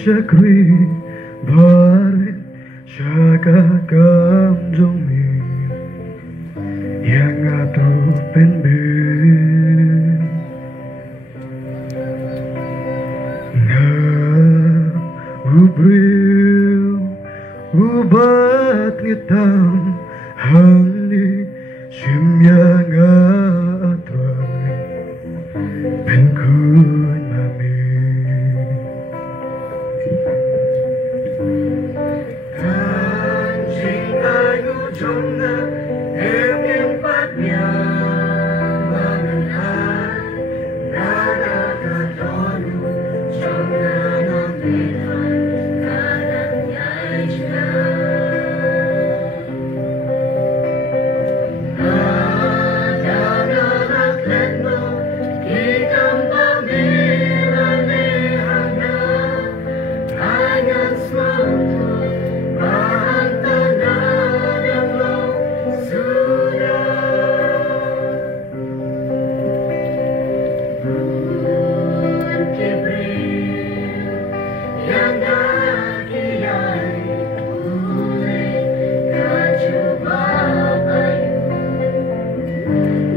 Shakri Bharat Shaka Kamjumi Yang atu penbin Nga ubril Ubat ngitam Hangni Shimya nga atray Penkun mami Kancing ayu jomna Em patnya Mananay Nada katonu Jomna nabihan Kadang yay jna Nada nalaklan mo Kitang pamela lehana Hanyang smauto Bahang tanah mo sudah Bulan Kibril Yang dakiyay Uli kacuba bayu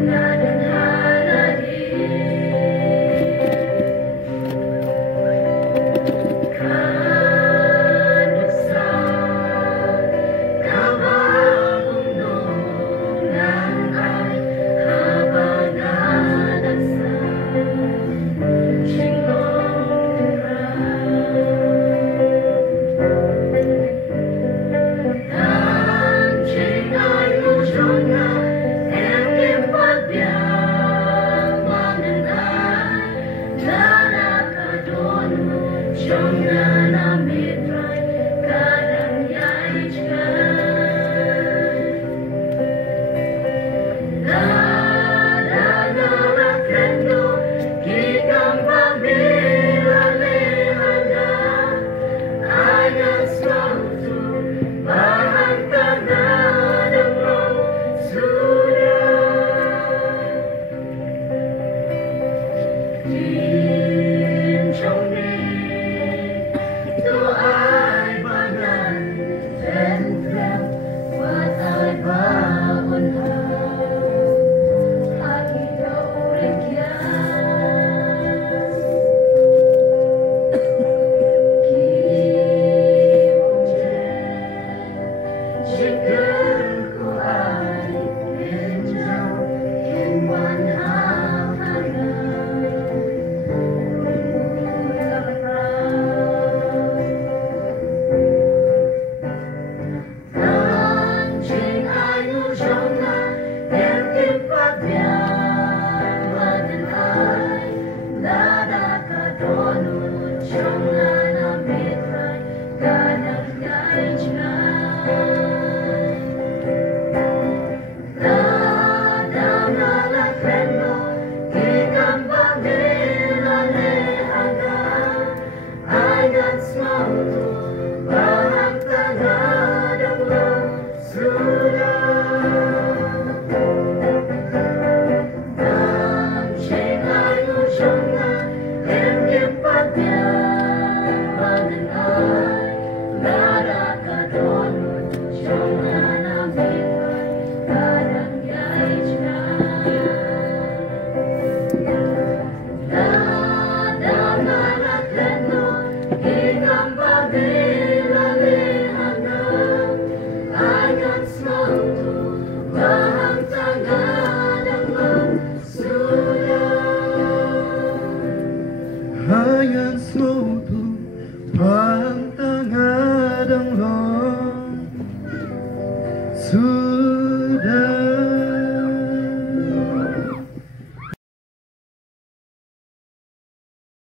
Nadan halagi Kanuksa Kabagong nunang ay habang nadagsa Chingong Kancing ay ujong na Engkim pagbiang Mananay Dalakadonu Siyong nanamidray Kadang yay jkay Dadanarakendo Kikang pamila lehana Ayang smauto Bahang tanah mo sudah Din trong ni Tu ai banan Ten krem Wat ai baon ha Aki kau rekian Jika ku ai menjauh Kemuan hafana Kancing ayu jomna Engkim pagbiang Mananay Dadakadonu Jomna namitray Kadang yay jnay Dadanaraklan mo Kikang pamila lehana Ayang smauto Bahang tanah mo sudah Kancing ayu jomna Engkim pagbiang Mananay Dadakadonu Jomna namitray Kadang yay jnay Dadanaraklan mo Kikang pamila lehana Ayang smauto Bahang tanah mo sudah Hayang smauto Bahang tangadang lo